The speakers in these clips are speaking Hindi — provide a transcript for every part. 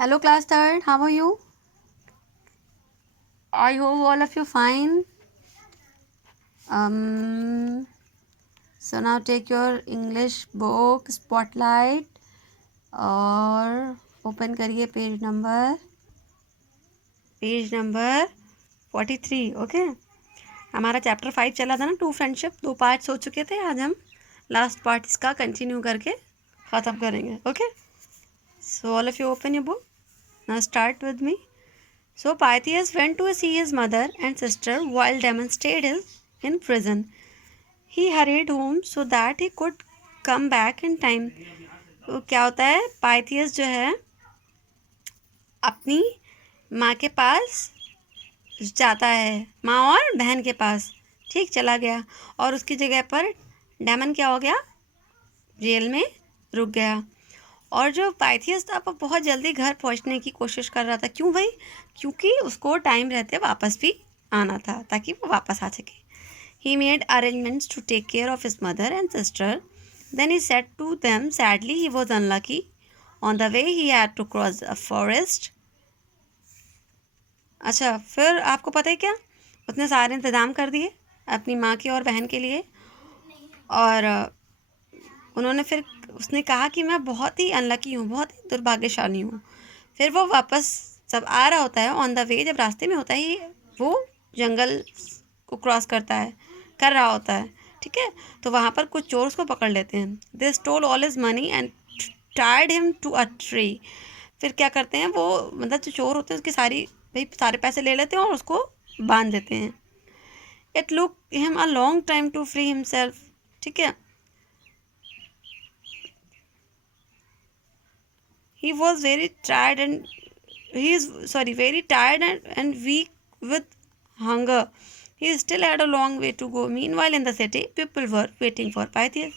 Hello class third, how are you? I hope all of you fine. So now take your English book Spotlight और open करिए पेज नंबर 43. ओके, हमारा चैप्टर 5 चला था ना, 2 फ्रेंडशिप. 2 पार्ट्स हो चुके थे. आज हम लास्ट पार्ट इसका कंटिन्यू करके ख़त्म करेंगे. Okay, so all of you open your book. Now start with me. So Pythias went to see his mother and sister while Damon stayed in prison. He hurried home so that he could come back in time. तो क्या होता है, पाइथियस जो है अपनी माँ के पास जाता है, माँ और बहन के पास. ठीक, चला गया और उसकी जगह पर डैमन क्या हो गया, जेल में रुक गया. और जो पाइथियस था वो बहुत जल्दी घर पहुंचने की कोशिश कर रहा था. क्यों भाई? क्योंकि उसको टाइम रहते वापस भी आना था ताकि वो वापस आ सके. He made arrangements to take care of his mother and sister. Then he said to them sadly he was unlucky. On the way he had to cross a forest. अच्छा, फिर आपको पता है क्या, उसने सारे इंतज़ाम कर दिए अपनी माँ के और बहन के लिए. और उन्होंने फिर उसने कहा कि मैं बहुत ही अनलकी हूँ, बहुत ही दुर्भाग्यशाली हूँ. फिर वो वापस जब आ रहा होता है, ऑन द वे, जब रास्ते में होता है, वो जंगल को क्रॉस कर रहा होता है. ठीक है, तो वहाँ पर कुछ चोर उसको पकड़ लेते हैं. They stole all his money and tied him to a tree. फिर क्या करते हैं वो, मतलब जो चोर होते हैं उसके सारे पैसे ले लेते हैं और उसको बांध देते हैं. It look him a long time to free himself. ठीक है, he was very tired and weak with hunger. He still had a long way to go. Meanwhile, in the city, people were waiting for Pythias.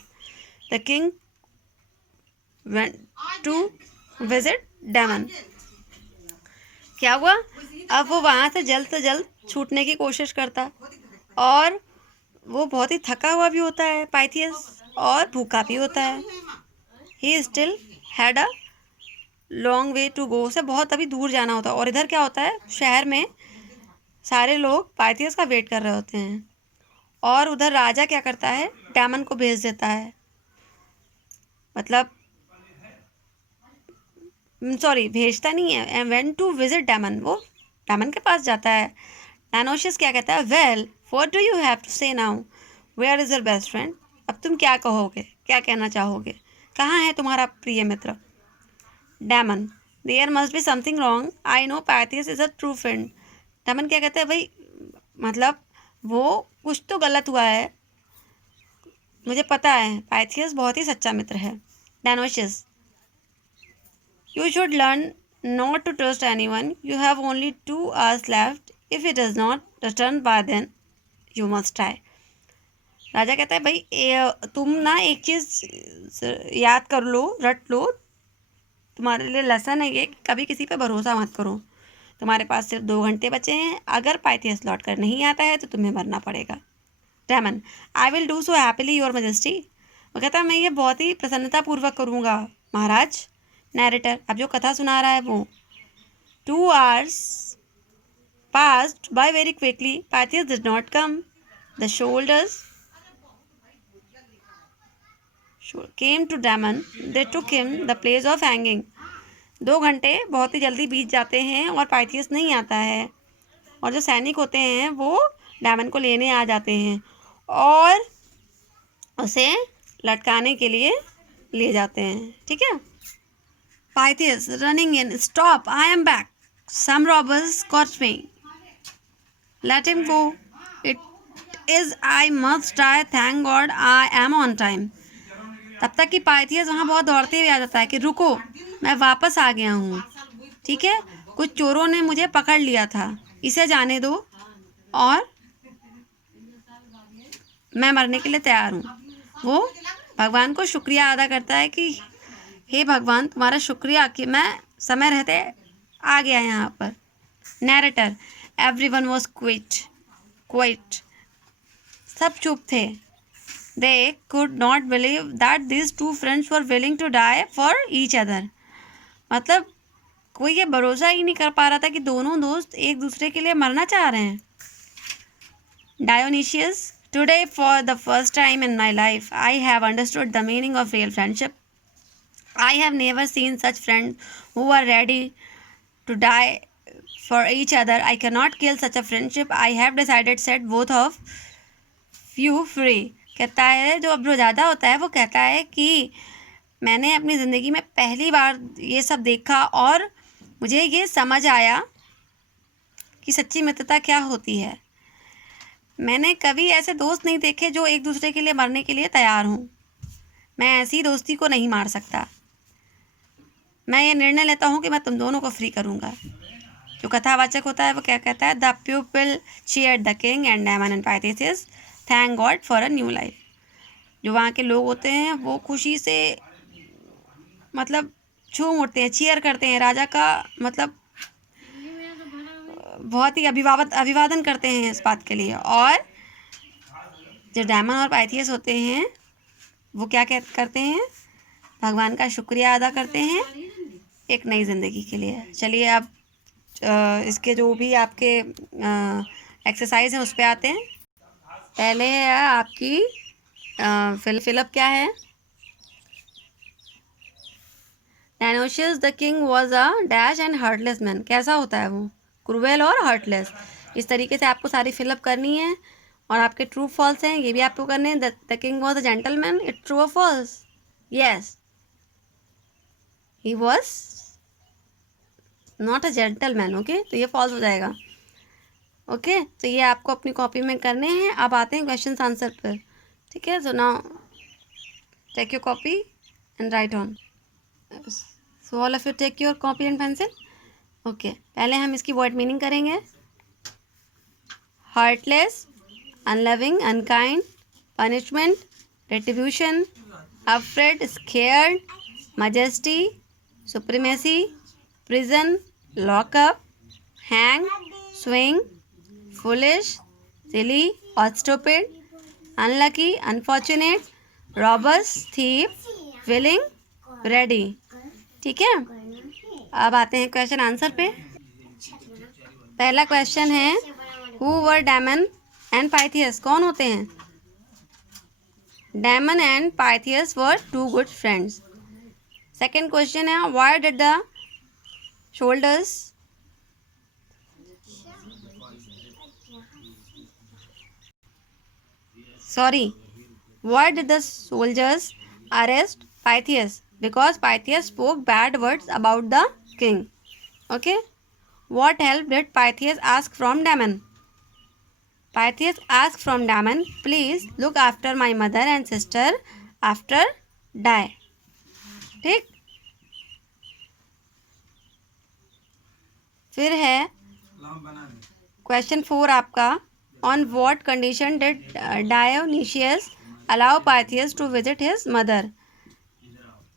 The king went to visit Damon. क्या हुआ? अब वो वहाँ से जल्द छूटने की कोशिश करता और वो बहुत ही थका हुआ भी होता है पाइथियस, और भूखा भी होता है. He still had a long way to go. से बहुत अभी दूर जाना होता है. और इधर क्या होता है, शहर में सारे लोग पाइथियस का वेट कर रहे होते हैं. और उधर राजा क्या करता है, डैमन को भेज देता है. मतलब सॉरी, भेजता नहीं है. And went to visit Damon, वो डैमन के पास जाता है. डायनोशियस क्या कहता है, well what do you have to say now, where is your best friend. अब तुम क्या कहोगे, क्या कहना चाहोगे, कहाँ है तुम्हारा प्रिय मित्र. Damon, there must be something wrong. I know Pythias is a true friend. Damon क्या कहते हैं, भाई मतलब वो कुछ तो गलत हुआ है, मुझे पता है पाइथियस बहुत ही सच्चा मित्र है. Dionysius, you should learn not to trust anyone. You have only 2 hours left. If it is not return by then you must try. राजा कहता है, भाई तुम ना एक चीज़ याद कर लो, रट लो, तुम्हारे लिए लेसन है ये, कभी किसी पे भरोसा मत करो. तुम्हारे पास सिर्फ 2 घंटे बचे हैं. अगर पाइथियस लौट कर नहीं आता है तो तुम्हें मरना पड़ेगा. Damon, I will do so happily your majesty. वो कहता है, मैं ये बहुत ही प्रसन्नतापूर्वक करूँगा महाराज. नैरेटर, अब जो कथा सुना रहा है वो. 2 hours passed by very quickly. Pythias did not come. The soldiers came to Damon. They took him the place of hanging. 2 घंटे बहुत ही जल्दी बीत जाते हैं और पाइथियस नहीं आता है. और जो सैनिक होते हैं वो डैमन को लेने आ जाते हैं और उसे लटकाने के लिए ले जाते हैं. ठीक है. Pythias running in, stop, I am back. Some robbers caught me. Let him go. It is I must die. Thank God I am on time. तब तक कि पाइथियस वहाँ बहुत दौड़ते हुए आ जाता है कि रुको, मैं वापस आ गया हूँ. ठीक है, कुछ चोरों ने मुझे पकड़ लिया था, इसे जाने दो और मैं मरने के लिए तैयार हूँ. वो भगवान को शुक्रिया अदा करता है कि हे भगवान, तुम्हारा शुक्रिया कि मैं समय रहते आ गया यहाँ पर. Narrator, everyone was quiet. सब चुप थे. They could not believe that this 2 friends were willing to die for each other. मतलब कोई ये भरोसा ही नहीं कर पा रहा था कि दोनों दोस्त एक दूसरे के लिए मरना चाह रहे हैं। Dionysius, today for the first time in my life, I have understood the meaning of real friendship. I have never seen such friends who are ready to die for each other. I cannot kill such a friendship. I have decided set both of you free. कहता है जो अब्रोजादा होता है वो कहता है कि मैंने अपनी ज़िंदगी में पहली बार ये सब देखा और मुझे ये समझ आया कि सच्ची मित्रता क्या होती है। मैंने कभी ऐसे दोस्त नहीं देखे जो एक दूसरे के लिए मरने के लिए तैयार हों। मैं ऐसी दोस्ती को नहीं मार सकता। मैं ये निर्णय लेता हूँ कि मैं तुम दोनों को फ्री करूँगा। जो कथावाचक होता है वो क्या कहता है? The people cheered the king and Damon and Pythias thank God for a new life. जो वहाँ के लोग होते हैं वो खुशी से मतलब झूम उठते हैं, चीयर करते हैं, राजा का मतलब बहुत ही अभिवादन करते हैं इस बात के लिए। और जो डायमन और पाइथियस होते हैं वो क्या करते हैं? भगवान का शुक्रिया अदा करते हैं एक नई ज़िंदगी के लिए। चलिए अब इसके जो भी आपके एक्सरसाइज हैं उस पर आते हैं। पहले है आपकी फिलअप क्या है? Dionysius the king was a dash and heartless man. कैसा होता है वो? क्रूएल और हार्टलेस। इस तरीके से आपको सारी फिलअप करनी है। और आपके ट्रू फॉल्स हैं ये भी आपको करने हैं। The king was a gentleman, it true और false? Yes, he was not a gentleman. Okay, तो ये फॉल्स हो जाएगा। ओके तो ये आपको अपनी कॉपी में करने हैं। अब आते हैं क्वेश्चन आंसर पर। ठीक है, so now take your copy and write on. So all of you take your copy and pencil. Okay, पहले हम इसकी वर्ड मीनिंग करेंगे। Heartless, unloving, unkind, punishment, retribution, afraid, scared, majesty, supremacy, prison, lock up, hang, swing, foolish, silly or stupid, unlucky, unfortunate, robbers, thief, willing, ready। ठीक है, अब आते हैं क्वेश्चन आंसर पे। पहला क्वेश्चन है हु वर डायमन एंड पाइथियस। कौन होते हैं? Damon and Pythias were two good friends. Second question है why did the soldiers why did the soldiers arrest Pythias? Because Pythias spoke bad words about the king. Okay, what help did Pythias ask from Damon? Pythias asked from Damon, please look after my mother and sister after die. ठीक, फिर है क्वेश्चन 4 आपका। On what condition did Dionysius allow Pythias to visit his mother?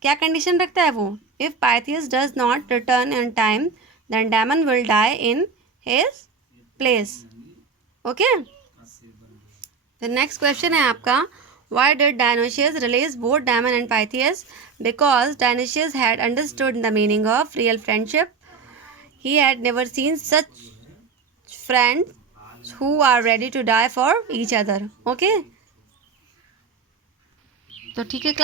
क्या कंडीशन रखता है वो? If Pythias does not return in time, then Damon will die in his place. Okay? The next question है आपका Why did Dionysius release both Damon and Pythias? Because Dionysius had understood the meaning of real friendship. He had never seen such friends who are ready to die for each other. Okay? तो ठीक है क्लास।